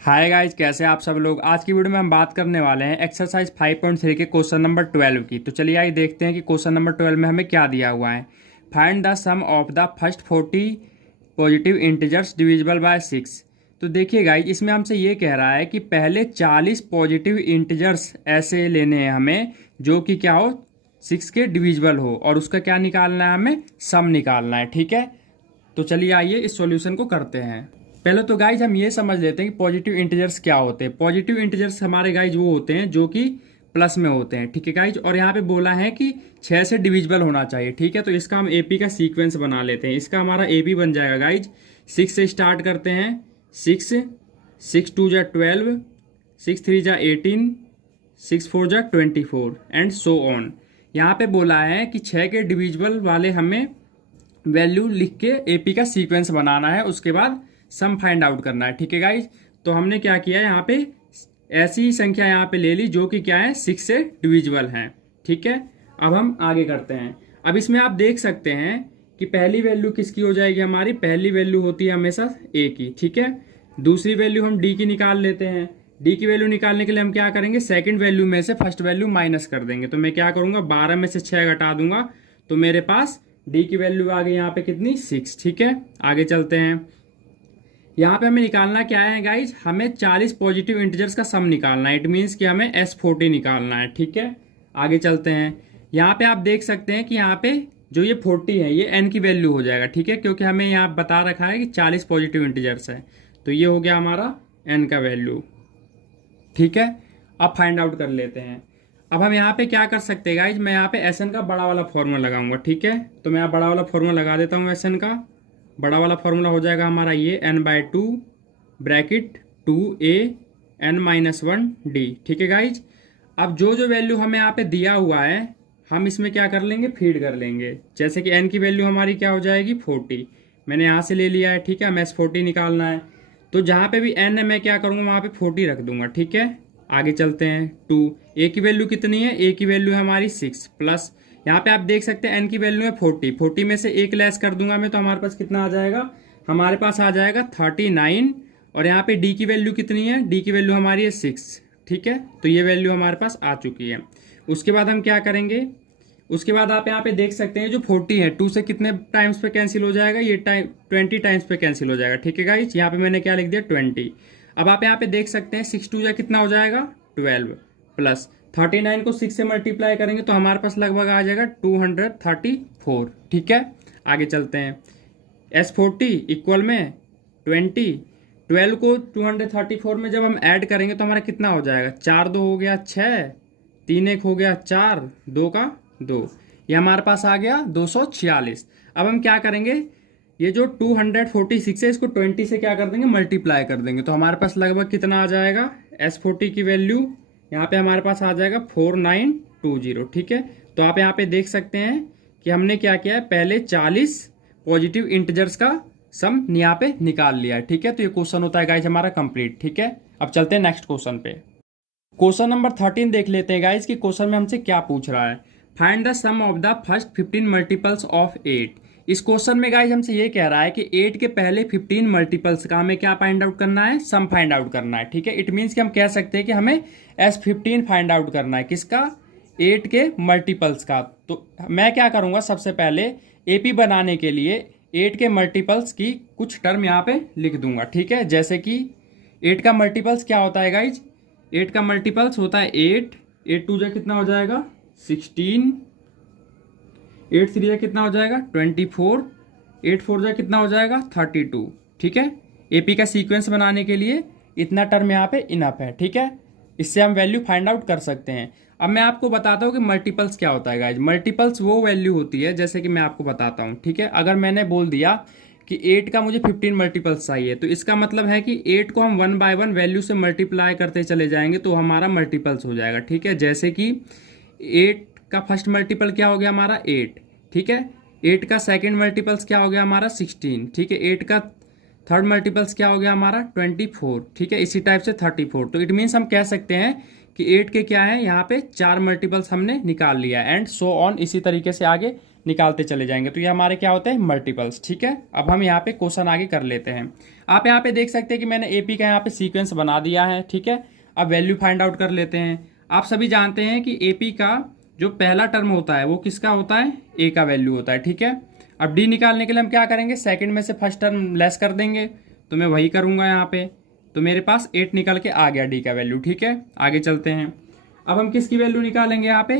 Hi guys, कैसे हैं आप सब लोग। आज की वीडियो में हम बात करने वाले हैं एक्सरसाइज 5.3 के क्वेश्चन नंबर 12 की। तो चलिए आइए देखते हैं कि क्वेश्चन नंबर 12 में हमें क्या दिया हुआ है। Find the sum of the first 40 positive integers divisible by 6। तो देखिए गाइस, इसमें हमसे ये कह रहा है कि पहले 40 पॉजिटिव इंटीजर्स ऐसे लेने हैं हमें जो कि क्या हो, 6 के डिविजिबल हो, और उसका क्या निकालना है, हमें सम निकालना है। ठीक है, तो चलिए आइए इस सॉल्यूशन को करते हैं। पहले तो गाइज हम ये समझ लेते हैं कि पॉजिटिव इंटीजर्स क्या होते हैं। पॉजिटिव इंटीजर्स हमारे गाइज वो होते हैं जो कि प्लस में होते हैं। ठीक है गाइज, और यहाँ पे बोला है कि 6 से डिविजिबल होना चाहिए। ठीक है, तो इसका हम एपी का सीक्वेंस बना लेते हैं। इसका हमारा एपी बन जाएगा गाइज, 6 से स्टार्ट करते हैं। 6, 6 2 जा 12, 6 3 जा 18, 6 4 जा 24 एंड सो ऑन। यहाँ पे बोला है कि 6 के डिविजिबल वाले हमें वैल्यू लिख के एपी का सीक्वेंस बनाना है, उसके बाद सम फाइंड आउट करना है। ठीक है गाइज, तो हमने क्या किया, यहाँ पे ऐसी संख्या यहाँ पे ले ली जो कि क्या है, 6 से डिविजिबल है। ठीक है, अब हम आगे करते हैं। अब इसमें आप देख सकते हैं कि पहली वैल्यू किसकी हो जाएगी, हमारी पहली वैल्यू होती है हमेशा ए की। ठीक है, दूसरी वैल्यू हम डी की निकाल लेते हैं। डी की वैल्यू निकालने के लिए हम क्या करेंगे, सेकंड वैल्यू में से फर्स्ट वैल्यू माइनस कर देंगे। तो मैं क्या करूंगा, 12 में से 6 घटा दूंगा, तो मेरे पास डी की वैल्यू आ गई यहाँ पे कितनी, 6। ठीक है, आगे चलते हैं। यहाँ पे हमें निकालना क्या है गाइज, हमें 40 पॉजिटिव इंटीजर्स का सम निकालना है। इट मीन्स कि हमें S40 निकालना है। ठीक है, आगे चलते हैं। यहाँ पे आप देख सकते हैं कि यहाँ पे जो ये 40 है ये n की वैल्यू हो जाएगा। ठीक है, क्योंकि हमें यहाँ बता रखा है कि 40 पॉजिटिव इंटीजर्स है, तो ये हो गया हमारा n का वैल्यू। ठीक है, अब फाइंड आउट कर लेते हैं। अब हम यहाँ पे क्या कर सकते हैं गाइज, मैं यहाँ पे Sn का बड़ा वाला फॉर्मूला लगाऊंगा। ठीक है, तो मैं यहाँ बड़ा वाला फॉर्मूला लगा देता हूँ। Sn का बड़ा वाला फॉर्मूला हो जाएगा हमारा ये n/2 ब्रैकेट 2a n-1d। ठीक है गाइज, अब जो जो वैल्यू हमें यहाँ पे दिया हुआ है हम इसमें क्या कर लेंगे, फीड कर लेंगे। जैसे कि n की वैल्यू हमारी क्या हो जाएगी, 40, मैंने यहाँ से ले लिया है। ठीक है, हमें S40 निकालना है, तो जहाँ पे भी n है मैं क्या करूँगा, वहाँ पे 40 रख दूंगा। ठीक है, आगे चलते हैं। 2, a की वैल्यू कितनी है, a की वैल्यू है हमारी 6 प्लस, यहाँ पे आप देख सकते हैं n की वैल्यू है 40, 40 में से एक लेस कर दूंगा मैं, तो हमारे पास कितना आ जाएगा, हमारे पास आ जाएगा 39। और यहाँ पे d की वैल्यू कितनी है, d की वैल्यू हमारी है 6। ठीक है, तो ये वैल्यू हमारे पास आ चुकी है। उसके बाद हम क्या करेंगे, उसके बाद आप यहाँ पे देख सकते हैं जो 40 है 2 से कितने टाइम्स पे कैंसिल हो जाएगा, ये 20 टाइम्स पे कैंसिल हो जाएगा। ठीक है गाइस, यहाँ पे मैंने क्या लिख दिया, 20। अब आप यहाँ पे देख सकते हैं 6 2 जा कितना हो जाएगा, 12 प्लस 39 को 6 से मल्टीप्लाई करेंगे तो हमारे पास लगभग आ जाएगा 234। ठीक है, आगे चलते हैं। S40 इक्वल में 20, 12 को 234 में जब हम ऐड करेंगे तो हमारा कितना हो जाएगा, 4 2 हो गया 6, 3 1 हो गया 4, 2 का 2, ये हमारे पास आ गया 246। अब हम क्या करेंगे, ये जो 246 है इसको 20 से क्या कर देंगे, मल्टीप्लाई कर देंगे, तो हमारे पास लगभग कितना आ जाएगा, S40 की वैल्यू यहाँ पे हमारे पास आ जाएगा 4920। ठीक है, तो आप यहाँ पे देख सकते हैं कि हमने क्या किया है, पहले 40 पॉजिटिव इंटीजर्स का सम यहाँ पे निकाल लिया है। ठीक है, तो ये क्वेश्चन होता है गाइज हमारा कंप्लीट। ठीक है, अब चलते हैं नेक्स्ट क्वेश्चन पे। क्वेश्चन नंबर 13 देख लेते हैं गाइज कि क्वेश्चन में हमसे क्या पूछ रहा है। Find the sum of the first 15 multiples of 8। इस क्वेश्चन में गाइज हमसे ये कह रहा है कि 8 के पहले 15 मल्टीपल्स का हमें क्या फाइंड आउट करना है, सम फाइंड आउट करना है। ठीक है, इट मीन्स कि हम कह सकते हैं कि हमें S15 फाइंड आउट करना है, किसका, 8 के मल्टीपल्स का। तो मैं क्या करूंगा, सबसे पहले एपी बनाने के लिए 8 के मल्टीपल्स की कुछ टर्म यहाँ पे लिख दूंगा। ठीक है, जैसे कि 8 का मल्टीपल्स क्या होता है गाइज, 8 का मल्टीपल्स होता है 8, 8 2 जा कितना हो जाएगा 16, 8 3 जा कितना हो जाएगा 24, 8 4 जा कितना हो जाएगा 32। ठीक है, एपी का सीक्वेंस बनाने के लिए इतना टर्म यहाँ पे इनफ है। ठीक है, इससे हम वैल्यू फाइंड आउट कर सकते हैं। अब मैं आपको बताता हूँ कि मल्टीपल्स क्या होता है गाइज। मल्टीपल्स वो वैल्यू होती है, जैसे कि मैं आपको बताता हूँ। ठीक है, अगर मैंने बोल दिया कि 8 का मुझे 15 मल्टीपल्स चाहिए, तो इसका मतलब है कि 8 को हम 1 बाय 1 वैल्यू से मल्टीप्लाई करते चले जाएंगे तो हमारा मल्टीपल्स हो जाएगा। ठीक है, जैसे कि 8 का फर्स्ट मल्टीपल क्या हो गया हमारा 8। ठीक है, 8 का सेकेंड मल्टीपल्स क्या हो गया हमारा 16। ठीक है, 8 का थर्ड मल्टीपल्स क्या हो गया हमारा 24। ठीक है, इसी टाइप से 34। तो इट मीन्स हम कह सकते हैं कि 8 के क्या है, यहाँ पे 4 मल्टीपल्स हमने निकाल लिया, एंड सो ऑन, इसी तरीके से आगे निकालते चले जाएंगे। तो ये हमारे क्या होते हैं, मल्टीपल्स। ठीक है, अब हम यहाँ पे क्वेश्चन आगे कर लेते हैं। आप यहाँ पे देख सकते हैं कि मैंने एपी का यहाँ पे सीक्वेंस बना दिया है। ठीक है, अब वैल्यू फाइंड आउट कर लेते हैं। आप सभी जानते हैं कि एपी का जो पहला टर्म होता है वो किसका होता है, ए का वैल्यू होता है। ठीक है, अब डी निकालने के लिए हम क्या करेंगे, सेकंड में से फर्स्ट टर्म लेस कर देंगे। तो मैं वही करूंगा यहाँ पे। तो मेरे पास 8 निकल के आ गया डी का वैल्यू। ठीक है, आगे चलते हैं। अब हम किसकी वैल्यू निकालेंगे यहाँ पे,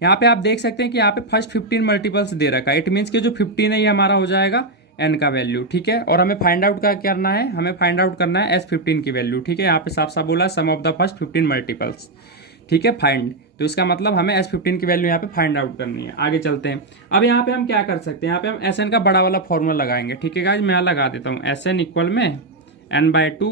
यहाँ पे आप देख सकते हैं कि यहाँ पे फर्स्ट 15 मल्टीपल्स दे रखा है। इट मीन्स कि जो 15 है ये हमारा हो जाएगा एन का वैल्यू। ठीक है, और हमें फाइंड आउट क्या करना है, हमें फाइंड आउट करना है S15 की वैल्यू। ठीक है, यहाँ पे साफ साफ बोला सम ऑफ द फर्स्ट 15 मल्टीपल्स। ठीक है, फाइंड, तो इसका मतलब हमें S15 की वैल्यू यहाँ पे फाइंड आउट करनी है। आगे चलते हैं। अब यहाँ पे हम क्या कर सकते हैं, यहाँ पे हम एस एन का बड़ा वाला फॉर्मूला लगाएंगे। ठीक है गाइज, मैं यहाँ लगा देता हूँ एस एन इक्वल में n/2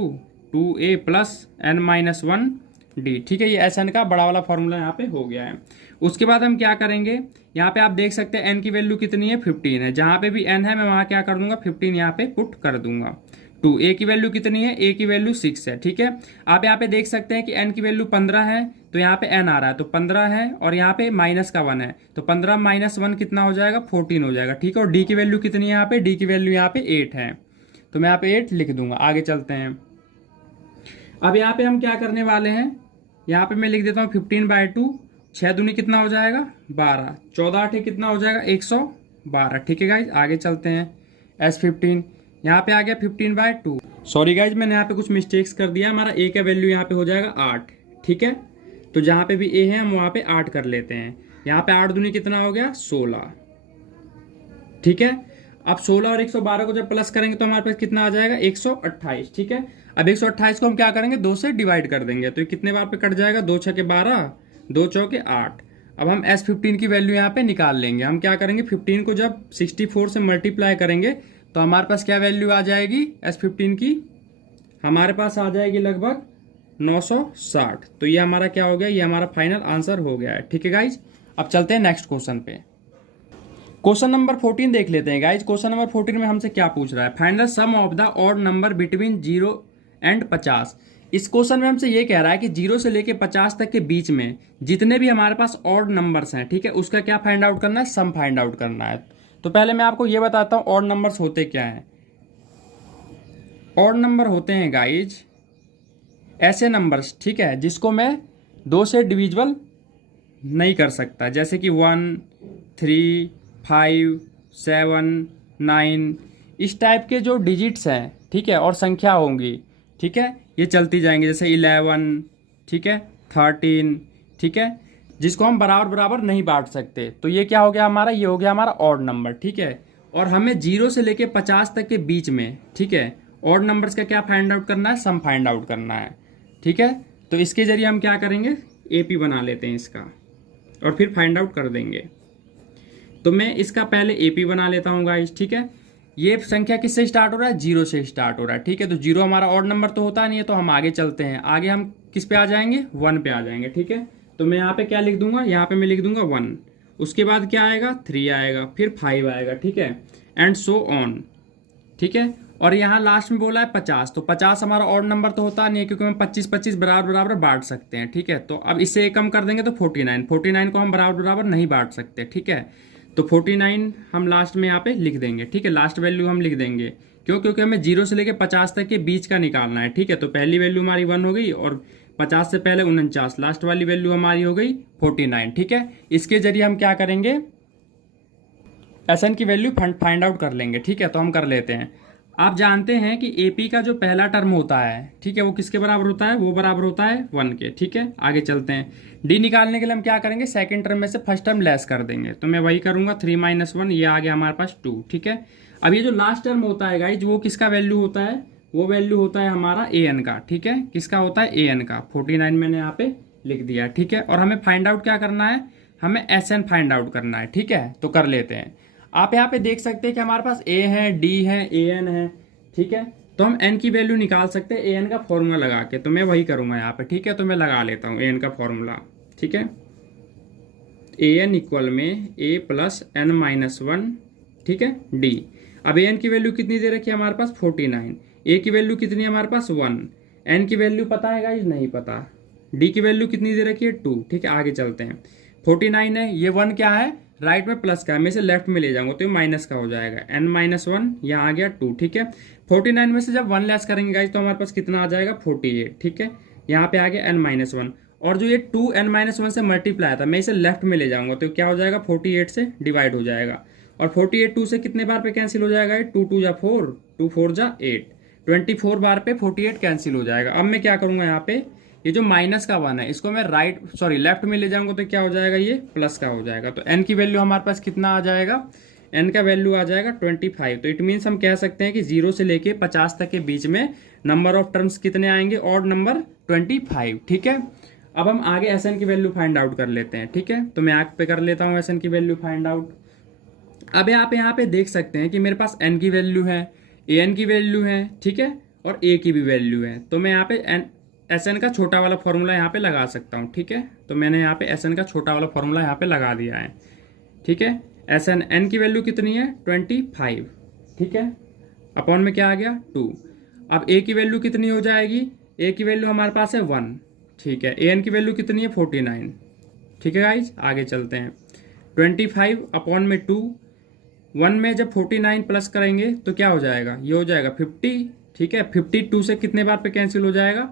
2a plus n-1 D. ठीक है, ये एस एन का बड़ा वाला फॉर्मूला यहाँ पे हो गया है। उसके बाद हम क्या करेंगे, यहाँ पे आप देख सकते हैं n की वैल्यू कितनी है, 15 है। जहाँ पे भी n है मैं वहाँ क्या कर दूंगा, 15 यहाँ पे पुट कर दूंगा। 2 a की वैल्यू कितनी है, a की वैल्यू 6 है। ठीक है, आप यहाँ पे देख सकते हैं कि n की वैल्यू 15 है, तो यहाँ पे n आ रहा है तो 15 है, और यहाँ पे माइनस का 1 है तो 15 माइनस 1 कितना हो जाएगा, 14 हो जाएगा। ठीक है, और d की वैल्यू कितनी है, यहाँ पे d की वैल्यू यहाँ पे 8 है, तो मैं यहाँ पे 8 लिख दूंगा। आगे चलते हैं। अब यहाँ पे हम क्या करने वाले हैं, यहाँ पे मैं लिख देता हूँ 15/2, 6 दूनी कितना हो जाएगा 12, 14 8 कितना हो जाएगा 112। ठीक है गाइज, आगे चलते हैं। S15 यहाँ पे आ गया 15/2। सॉरी गाइज, मैंने यहाँ पे कुछ मिस्टेक्स कर दिया। हमारा a का वैल्यू यहाँ पे हो जाएगा 8। ठीक है, तो जहाँ पे भी a है हम वहाँ पे 8 कर लेते हैं। यहाँ पे 8 दूनी कितना हो गया 16। ठीक है, अब 16 और 112 को जब प्लस करेंगे तो हमारे पास कितना आ जाएगा 128। ठीक है, अब 128 को हम क्या करेंगे, 2 से डिवाइड कर देंगे, तो ये कितने बार पे कट जाएगा, 2 6 12, 2 चौके 8। अब हम S15 की वैल्यू यहाँ पे निकाल लेंगे। हम क्या करेंगे, 15 को जब 64 से मल्टीप्लाई करेंगे तो हमारे पास क्या वैल्यू आ जाएगी S15 की, हमारे पास आ जाएगी लगभग 960। तो ये हमारा क्या हो गया, ये हमारा फाइनल आंसर हो गया है। ठीक है गाइज, अब चलते हैं नेक्स्ट क्वेश्चन पे। क्वेश्चन नंबर 14 देख लेते हैं गाइज। क्वेश्चन नंबर 14 में हमसे क्या पूछ रहा है, find the sum of the odd number between 0 and 50। इस क्वेश्चन में हमसे ये कह रहा है कि 0 से लेके 50 तक के बीच में जितने भी हमारे पास ऑड नंबर्स हैं, ठीक है, उसका क्या फाइंड आउट करना है, सम फाइंड आउट करना है। तो पहले मैं आपको ये बताता हूँ ऑड नंबर्स होते क्या हैं। ऑड नंबर होते हैं गाइज ऐसे नंबर्स, ठीक है, जिसको मैं 2 से डिविजिबल नहीं कर सकता, जैसे कि 1 3 5 7 9, इस टाइप के जो डिजिट्स हैं, ठीक है, और संख्या होंगी, ठीक है, ये चलती जाएंगी, जैसे 11, ठीक है, 13, ठीक है, जिसको हम बराबर बराबर नहीं बांट सकते। तो ये क्या हो गया हमारा, ये हो गया हमारा ऑड नंबर। ठीक है, और हमें 0 से लेके 50 तक के बीच में, ठीक है, ऑड नंबर्स का क्या फाइंड आउट करना है, सम फाइंड आउट करना है। ठीक है, तो इसके जरिए हम क्या करेंगे, एपी बना लेते हैं इसका और फिर फाइंड आउट कर देंगे। तो मैं इसका पहले एपी बना लेता हूँ गाइस। ठीक है, ये संख्या किससे स्टार्ट हो रहा है, 0 से स्टार्ट हो रहा है। ठीक है, तो 0 हमारा ऑड नंबर तो होता नहीं है, तो हम आगे चलते हैं। आगे हम किस पे आ जाएंगे, 1 पे आ जाएंगे। ठीक है, तो मैं यहाँ पे क्या लिख दूंगा, यहाँ पे मैं लिख दूंगा 1, उसके बाद क्या आएगा 3 आएगा, फिर 5 आएगा, ठीक है, एंड सो ऑन। ठीक है, और यहाँ लास्ट में बोला है 50, तो 50 हमारा ऑड नंबर तो होता नहीं है, क्योंकि हम 25-25 बराबर बराबर बांट सकते हैं। ठीक है, तो अब इससे कम कर देंगे तो 49 को हम बराबर बराबर नहीं बांट सकते। ठीक है, तो 49 हम लास्ट में यहाँ पे लिख देंगे। ठीक है, लास्ट वैल्यू हम लिख देंगे, क्यों, क्योंकि हमें 0 से लेके 50 तक के बीच का निकालना है। ठीक है, तो पहली वैल्यू हमारी 1 हो गई, और 50 से पहले 49, लास्ट वाली वैल्यू हमारी हो गई 49। ठीक है, इसके जरिए हम क्या करेंगे, एसएन की वैल्यू फाइंड आउट कर लेंगे। ठीक है, तो हम कर लेते हैं। आप जानते हैं कि एपी का जो पहला टर्म होता है, ठीक है, वो किसके बराबर होता है, वो बराबर होता है 1 के। ठीक है, आगे चलते हैं। डी निकालने के लिए हम क्या करेंगे, सेकंड टर्म में से फर्स्ट टर्म लेस कर देंगे, तो मैं वही करूंगा 3 - 1, ये आ गया हमारे पास 2। ठीक है, अब ये जो लास्ट टर्म होता है गाइज, वो किसका वैल्यू होता है, वो वैल्यू होता है हमारा ए एन का। ठीक है, किसका होता है, ए एन का। 49 मैंने यहाँ पे लिख दिया। ठीक है, और हमें फाइंड आउट क्या करना है, हमें एस एन फाइंड आउट करना है। ठीक है, तो कर लेते हैं। आप यहाँ पे देख सकते हैं कि हमारे पास ए है, डी है, ए एन है। ठीक है, तो हम एन की वैल्यू निकाल सकते हैं ए एन का फॉर्मूला लगा के, तो मैं वही करूंगा यहाँ पे। ठीक है, तो मैं लगा लेता हूँ ए एन का फॉर्मूला। ठीक है, ए एन इक्वल में ए प्लस एन -1, ठीक है, डी। अब ए एन की वैल्यू कितनी दे रखी है हमारे पास 49, ए की वैल्यू कितनी है हमारे पास 1, एन की वैल्यू पता है गाइस, नहीं पता, डी की वैल्यू कितनी दे रखी है 2। ठीक है, आगे चलते हैं। 49 है, ये 1 क्या है, राइट में प्लस का है, मैं इसे लेफ्ट में ले जाऊंगा तो ये माइनस का हो जाएगा, n-1 यहाँ आ गया 2, ठीक है। 49 में से जब 1 लेस करेंगे गाइज तो हमारे पास कितना आ जाएगा 48, ठीक है। यहाँ पे आ गया n-1, और जो ये 2n-1 से मल्टीप्लाई था मैं इसे लेफ्ट में ले जाऊंगा तो क्या हो जाएगा 48 से डिवाइड हो जाएगा, और 48 2 से कितने बार पे कैंसिल हो जाएगा, 2 2 जा 4, 2 4 जा 8, 24 बार पे 48 कैंसिल हो जाएगा। अब मैं क्या करूंगा यहाँ पे, ये जो माइनस का 1 है इसको मैं लेफ्ट में ले जाऊंगा तो क्या हो जाएगा, ये प्लस का हो जाएगा। तो n की वैल्यू हमारे पास कितना आ जाएगा, n का वैल्यू आ जाएगा 25। तो इट मीन्स हम कह सकते हैं कि 0 से लेके 50 तक के बीच में नंबर ऑफ टर्म्स कितने आएंगे, ऑड नंबर 25, ठीक है। अब हम आगे Sn की वैल्यू फाइंड आउट कर लेते हैं, ठीक है। तो मैं आगे पे कर लेता हूँ Sn की वैल्यू फाइंड आउट। अब आप यहाँ पे देख सकते हैं कि मेरे पास n की वैल्यू है, an की वैल्यू है, ठीक है, और a की भी वैल्यू है। तो मैं यहाँ पे Sn का छोटा वाला फॉर्मूला यहाँ पे लगा सकता हूँ, ठीक है। तो मैंने यहाँ पे Sn का छोटा वाला फॉर्मूला यहाँ पे लगा दिया है, ठीक है। Sn n की वैल्यू कितनी है 25, ठीक है, अपॉन में क्या आ गया 2। अब a की वैल्यू कितनी हो जाएगी, a की वैल्यू हमारे पास है 1, ठीक है। an की वैल्यू कितनी है 49, ठीक है गाइज। आगे चलते हैं, 25 अपॉन में 2, 1 में जब 49 प्लस करेंगे तो क्या हो जाएगा, ये हो जाएगा 50, ठीक है। 52 से कितने बार पे कैंसिल हो जाएगा,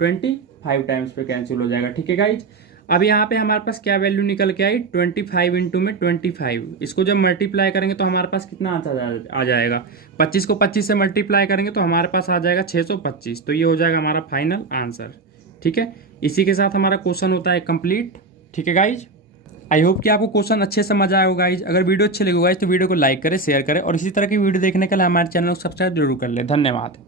25 टाइम्स पे कैंसिल हो जाएगा, ठीक है गाइज। अब यहाँ पे हमारे पास क्या वैल्यू निकल के आई, 25 इंटू में 25, इसको जब मल्टीप्लाई करेंगे तो हमारे पास कितना आंसर आ जाएगा, 25 को 25 से मल्टीप्लाई करेंगे तो हमारे पास आ जाएगा 625। तो ये हो जाएगा हमारा फाइनल आंसर, ठीक है। इसी के साथ हमारा क्वेश्चन होता है कंप्लीट, ठीक है गाइज। आई होप कि आपको क्वेश्चन अच्छे समझ आया होगा गाइज। अगर वीडियो अच्छे लगे गाइज तो वीडियो को लाइक करें, शेयर करें, और इसी तरह की वीडियो देखने के लिए हमारे चैनल को सब्सक्राइब जरूर कर ले। धन्यवाद।